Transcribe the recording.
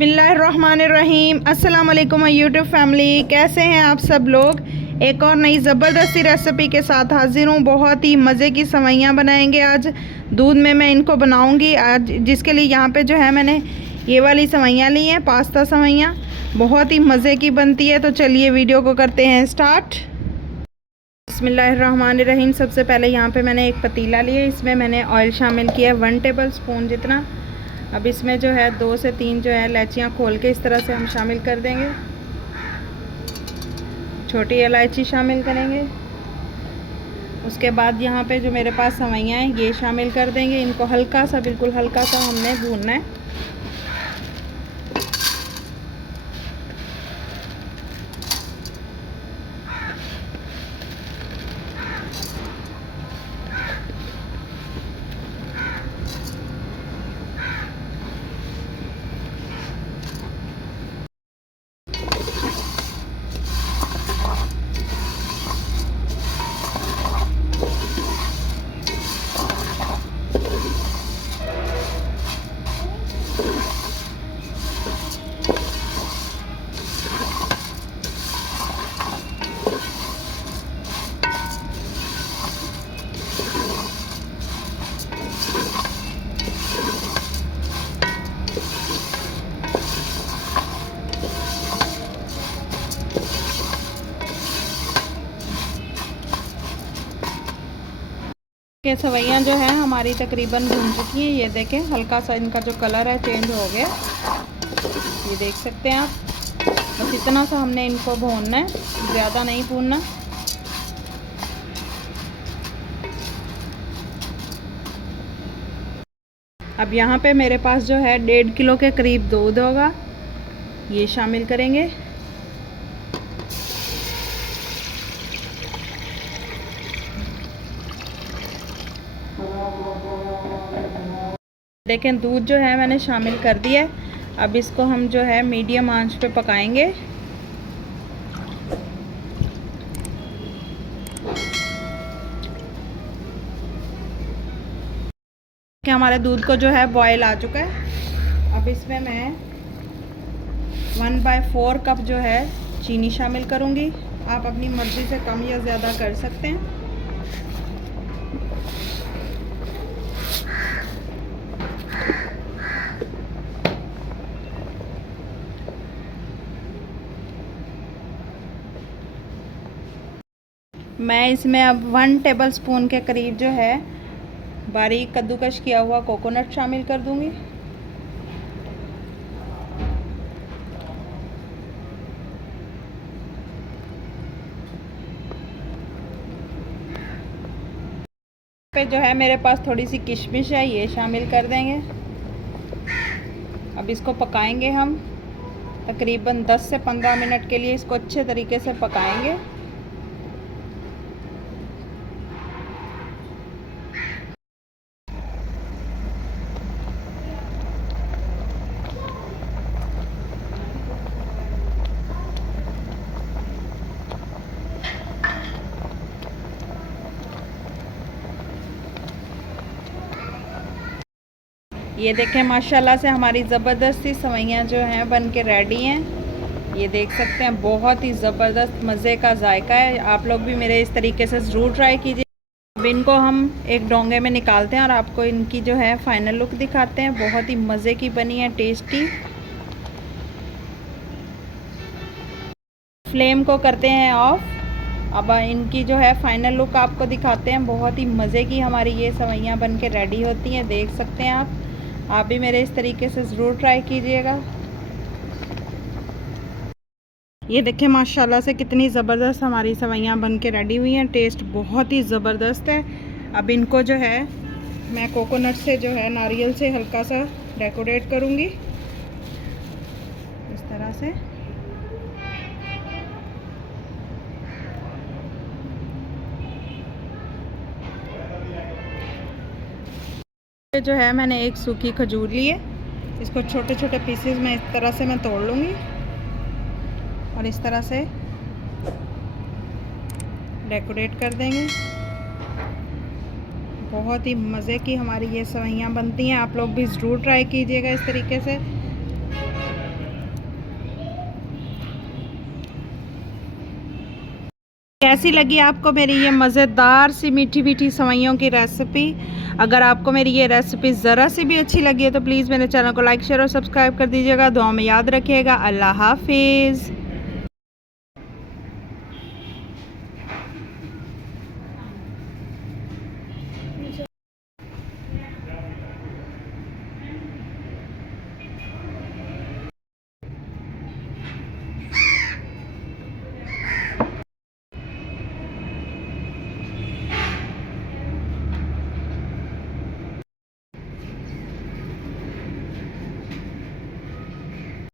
बिस्मिल्लाहिर्रहमानिर्रहीम। अस्सलाम वालेकुम यूट्यूब फैमिली, कैसे हैं आप सब लोग। एक और नई ज़बरदस्ती रेसिपी के साथ हाजिर हूँ। बहुत ही मज़े की सेवइयाँ बनाएंगे आज। दूध में मैं इनको बनाऊंगी आज, जिसके लिए यहाँ पे जो है मैंने ये वाली सेवइयाँ ली हैं, पास्ता सेवइयाँ। बहुत ही मज़े की बनती है। तो चलिए वीडियो को करते हैं स्टार्ट। बिस्मिल्लाहिर्रहमानिर्रहीम। सबसे पहले यहाँ पे मैंने एक पतीला लिया, इसमें मैंने ऑयल शामिल किया 1 टेबल स्पून जितना। अब इसमें जो है 2 से 3 जो है इलायचियाँ खोल के इस तरह से हम शामिल कर देंगे। छोटी इलायची शामिल करेंगे। उसके बाद यहाँ पे जो मेरे पास सेवइयाँ हैं ये शामिल कर देंगे। इनको हल्का सा, बिल्कुल हल्का सा हमने भूनना है। के सेवइयाँ जो है हमारी तकरीबन भून चुकी हैं। ये देखें, हल्का सा इनका जो कलर है चेंज हो गया, ये देख सकते हैं आप। बस इतना सा हमने इनको भूनना है, ज़्यादा नहीं भूनना। अब यहाँ पे मेरे पास जो है 1.5 किलो के करीब दूध होगा, ये शामिल करेंगे। देखें, दूध जो है मैंने शामिल कर दिया है। अब इसको हम जो है मीडियम आंच पे पकाएंगे। कि हमारे दूध को जो है बॉयल आ चुका है। अब इसमें मैं 1/4 कप जो है चीनी शामिल करूँगी। आप अपनी मर्ज़ी से कम या ज़्यादा कर सकते हैं। मैं इसमें अब 1 टेबल स्पून के करीब जो है बारीक कद्दूकश किया हुआ कोकोनट शामिल कर दूंगी। पे जो है मेरे पास थोड़ी सी किशमिश है, ये शामिल कर देंगे। अब इसको पकाएंगे हम तकरीबन 10 से 15 मिनट के लिए। इसको अच्छे तरीके से पकाएंगे। ये देखें, माशाल्लाह से हमारी ज़बरदस्ती सेवइयाँ जो हैं बन के रेडी हैं। ये देख सकते हैं, बहुत ही ज़बरदस्त मज़े का जायका है। आप लोग भी मेरे इस तरीके से ज़रूर ट्राई कीजिए। अब इनको हम एक डोंगे में निकालते हैं और आपको इनकी जो है फाइनल लुक दिखाते हैं। बहुत ही मज़े की बनी है, टेस्टी। फ्लेम को करते हैं ऑफ। अब इनकी जो है फाइनल लुक आपको दिखाते हैं। बहुत ही मज़े की हमारी ये सेवइयाँ बन के रेडी होती हैं, देख सकते हैं आप भी मेरे इस तरीके से ज़रूर ट्राई कीजिएगा। ये देखें, माशाल्लाह से कितनी ज़बरदस्त हमारी सेवइयाँ बन के रेडी हुई हैं। टेस्ट बहुत ही ज़बरदस्त है। अब इनको जो है मैं कोकोनट से जो है नारियल से हल्का सा डेकोरेट करूँगी इस तरह से। जो है मैंने एक सूखी खजूर ली है, इसको छोटे छोटे पीसेस में इस तरह से मैं तोड़ लूँगी और इस तरह से डेकोरेट कर देंगे। बहुत ही मज़े की हमारी ये सेवइयाँ बनती हैं। आप लोग भी ज़रूर ट्राई कीजिएगा इस तरीके से। कैसी लगी आपको मेरी ये मज़ेदार सी मीठी मीठी सेवइयों की रेसिपी। अगर आपको मेरी ये रेसिपी ज़रा सी भी अच्छी लगी है तो प्लीज़ मेरे चैनल को लाइक शेयर और सब्सक्राइब कर दीजिएगा। दुआ में याद रखिएगा। अल्लाह हाफिज़।